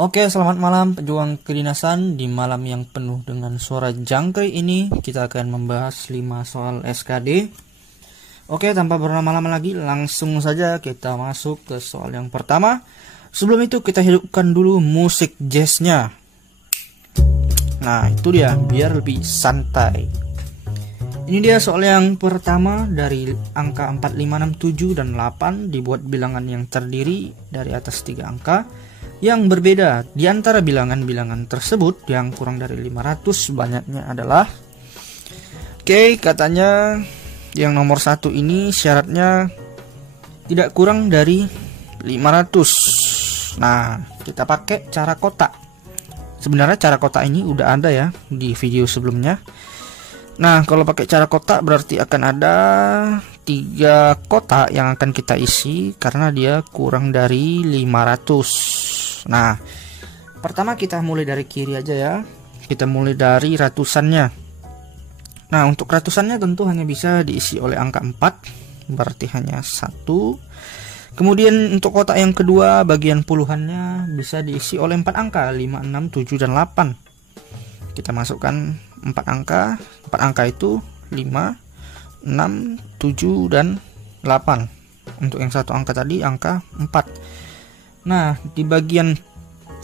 Oke, selamat malam pejuang kedinasan. Di malam yang penuh dengan suara jangkrik ini, kita akan membahas 5 soal SKD. Oke, tanpa berlama-lama lagi, langsung saja kita masuk ke soal yang pertama. Sebelum itu kita hidupkan dulu musik jazznya. Nah, itu dia, biar lebih santai. Ini dia soal yang pertama dari angka 4, 5, 6, 7, dan 8 dibuat bilangan yang terdiri dari atas 3 angka yang berbeda. Di antara bilangan-bilangan tersebut yang kurang dari 500 banyaknya adalah katanya yang nomor 1 ini syaratnya tidak kurang dari 500. Nah, kita pakai cara kotak. Sebenarnya cara kotak ini udah ada ya di video sebelumnya. Nah, kalau pakai cara kotak berarti akan ada 3 kotak yang akan kita isi karena dia kurang dari 500. Nah, pertama kita mulai dari kiri aja ya. Kita mulai dari ratusannya. Nah, untuk ratusannya tentu hanya bisa diisi oleh angka 4, berarti hanya 1. Kemudian untuk kotak yang kedua, bagian puluhannya bisa diisi oleh 4 angka, 5, 6, 7, dan 8. Kita masukkan 4 angka. 4 angka itu 5, 6, 7, dan 8. Untuk yang satu angka tadi, angka 4. Nah, di bagian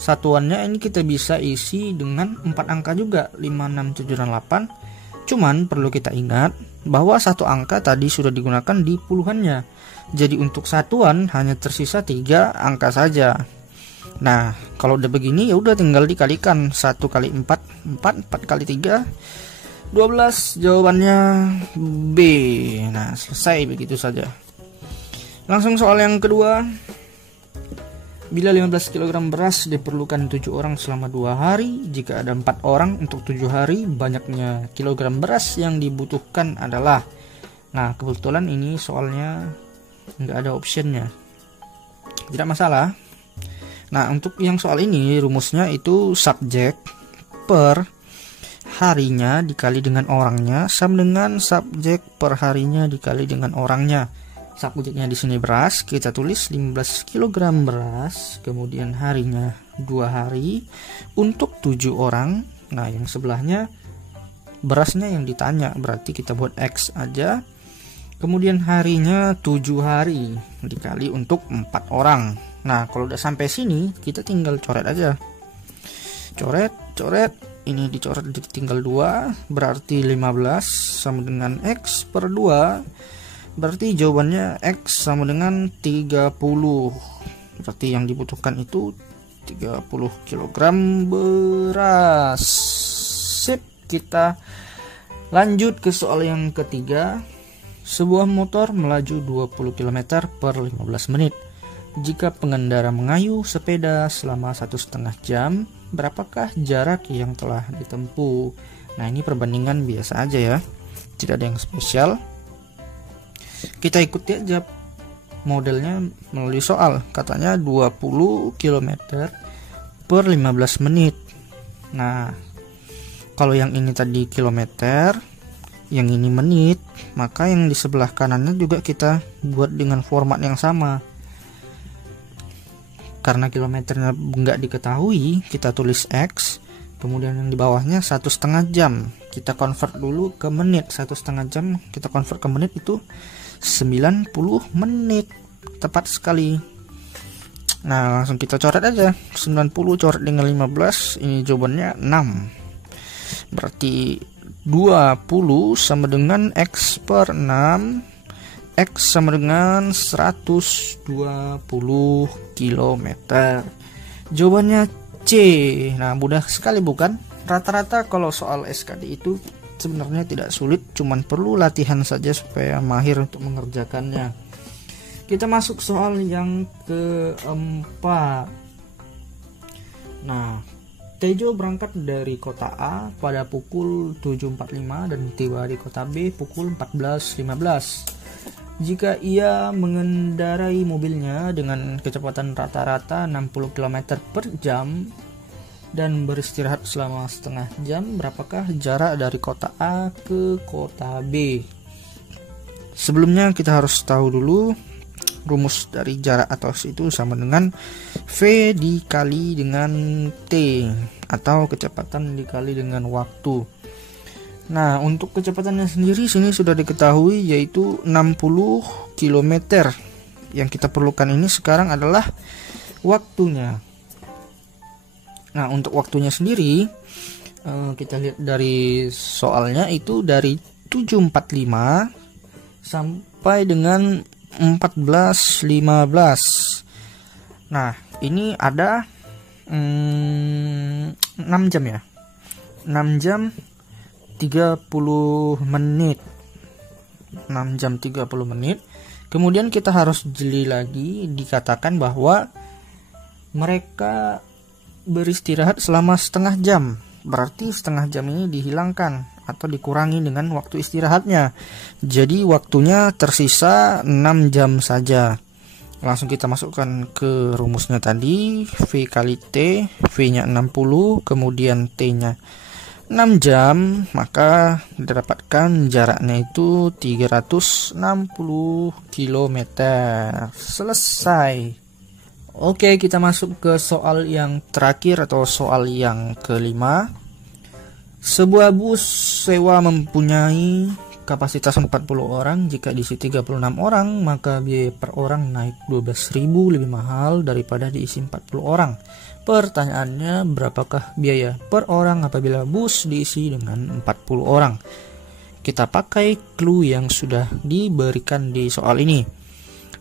satuannya ini kita bisa isi dengan 4 angka juga, 5, 6, 7, dan 8. Cuman perlu kita ingat bahwa satu angka tadi sudah digunakan di puluhannya. Jadi untuk satuan hanya tersisa 3 angka saja. Nah, kalau udah begini ya udah tinggal dikalikan 1 kali 4, 4 kali 3, 12. Jawabannya B. Nah, selesai begitu saja. Langsung soal yang kedua. Bila 15 kg beras diperlukan 7 orang selama 2 hari, jika ada 4 orang untuk 7 hari, banyaknya kilogram beras yang dibutuhkan adalah. Nah, kebetulan ini soalnya nggak ada optionnya, tidak masalah. Nah, untuk yang soal ini rumusnya itu subjek per harinya dikali dengan orangnya sama dengan subjek per harinya dikali dengan orangnya. Subjeknya di sini beras, kita tulis 15 kg beras, kemudian harinya 2 hari untuk 7 orang. Nah, yang sebelahnya berasnya yang ditanya, berarti kita buat X aja. Kemudian harinya 7 hari dikali untuk 4 orang. Nah, kalau udah sampai sini kita tinggal coret aja. Coret, ini dicoret tinggal 2, berarti 15 sama dengan X per 2. Berarti jawabannya X sama dengan 30. Berarti yang dibutuhkan itu 30 kg beras. Sip, kita lanjut ke soal yang ketiga. Sebuah motor melaju 20 km per 15 menit. Jika pengendara mengayuh sepeda selama 1,5 jam, berapakah jarak yang telah ditempuh? Nah, ini perbandingan biasa aja ya, tidak ada yang spesial. Kita ikuti aja modelnya melalui soal. Katanya 20 km per 15 menit. Nah, kalau yang ini tadi kilometer, yang ini menit, maka yang di sebelah kanannya juga kita buat dengan format yang sama. Karena kilometernya nggak diketahui, kita tulis X. Kemudian yang di bawahnya 1,5 jam. Kita convert dulu ke menit. 1,5 jam kita convert ke menit itu 90 menit. Tepat sekali. Nah, langsung kita coret aja. 90 coret dengan 15, ini jawabannya 6. Berarti 20 sama dengan X per 6. X sama dengan 120 km. Jawabannya C. Nah, mudah sekali bukan? Rata-rata kalau soal SKD itu sebenarnya tidak sulit, cuman perlu latihan saja supaya mahir untuk mengerjakannya. Kita masuk soal yang keempat. Nah, Tejo berangkat dari kota A pada pukul 7.45 dan tiba di kota B pukul 14.15. Jika ia mengendarai mobilnya dengan kecepatan rata-rata 60 km per jam dan beristirahat selama setengah jam, berapakah jarak dari kota A ke kota B? Sebelumnya kita harus tahu dulu rumus dari jarak atau itu sama dengan V dikali dengan T atau kecepatan dikali dengan waktu. Nah, untuk kecepatannya sendiri sini sudah diketahui yaitu 60 km. Yang kita perlukan ini sekarang adalah waktunya. Nah, untuk waktunya sendiri kita lihat dari soalnya itu dari 7.45 sampai dengan 14.15. Nah, ini ada 6 jam ya. 6 jam 30 menit. 6 jam 30 menit. Kemudian kita harus jeli lagi, dikatakan bahwa mereka beristirahat selama setengah jam. Berarti setengah jam ini dihilangkan atau dikurangi dengan waktu istirahatnya. Jadi waktunya tersisa 6 jam saja. Langsung kita masukkan ke rumusnya tadi, V kali T, V-nya 60, kemudian T-nya 6 jam, maka didapatkan jaraknya itu 360 km. Selesai. Oke, kita masuk ke soal yang terakhir atau soal yang kelima. Sebuah bus sewa mempunyai kapasitas 40 orang. Jika diisi 36 orang, maka biaya per orang naik 12.000 lebih mahal daripada diisi 40 orang. Pertanyaannya, berapakah biaya per orang apabila bus diisi dengan 40 orang? Kita pakai clue yang sudah diberikan di soal ini.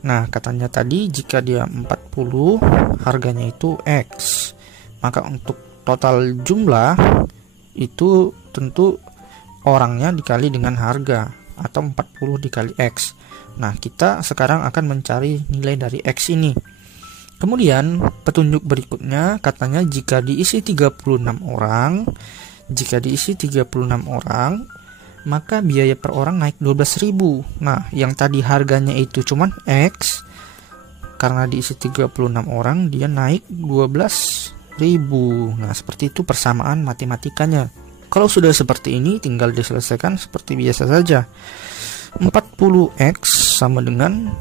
Nah, katanya tadi jika dia 40, harganya itu X. Maka untuk total jumlah itu tentu orangnya dikali dengan harga atau 40 dikali X. Nah, kita sekarang akan mencari nilai dari X ini. Kemudian petunjuk berikutnya katanya jika diisi 36 orang, maka biaya per orang naik 12.000. Nah, yang tadi harganya itu cuman X, karena diisi 36 orang dia naik 12.000. Nah, seperti itu persamaan matematikanya. Kalau sudah seperti ini tinggal diselesaikan seperti biasa saja. 40X sama dengan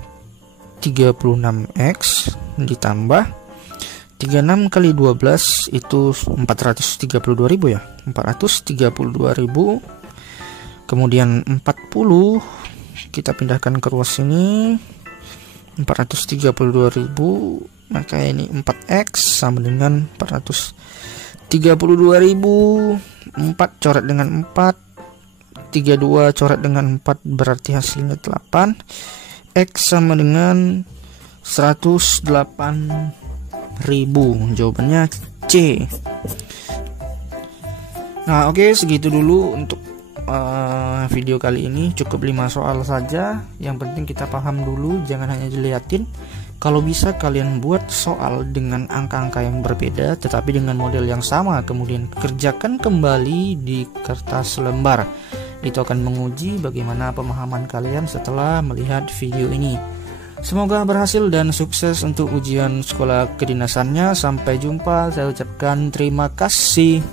36X ditambah 36 kali 12 itu 432.000 ya. 432.000. Kemudian 40 kita pindahkan ke ruas ini 432.000, maka ini 4X sama dengan 432.000. 4 coret dengan 4, 32 coret dengan 4 berarti hasilnya 8. X sama dengan 108.000. Jawabannya C. Nah, oke, segitu dulu untuk video kali ini. Cukup 5 soal saja. Yang penting kita paham dulu, jangan hanya dilihatin. Kalau bisa kalian buat soal dengan angka-angka yang berbeda tetapi dengan model yang sama, kemudian kerjakan kembali di kertas lembar. Itu akan menguji bagaimana pemahaman kalian setelah melihat video ini. Semoga berhasil dan sukses untuk ujian sekolah kedinasannya. Sampai jumpa, saya ucapkan terima kasih.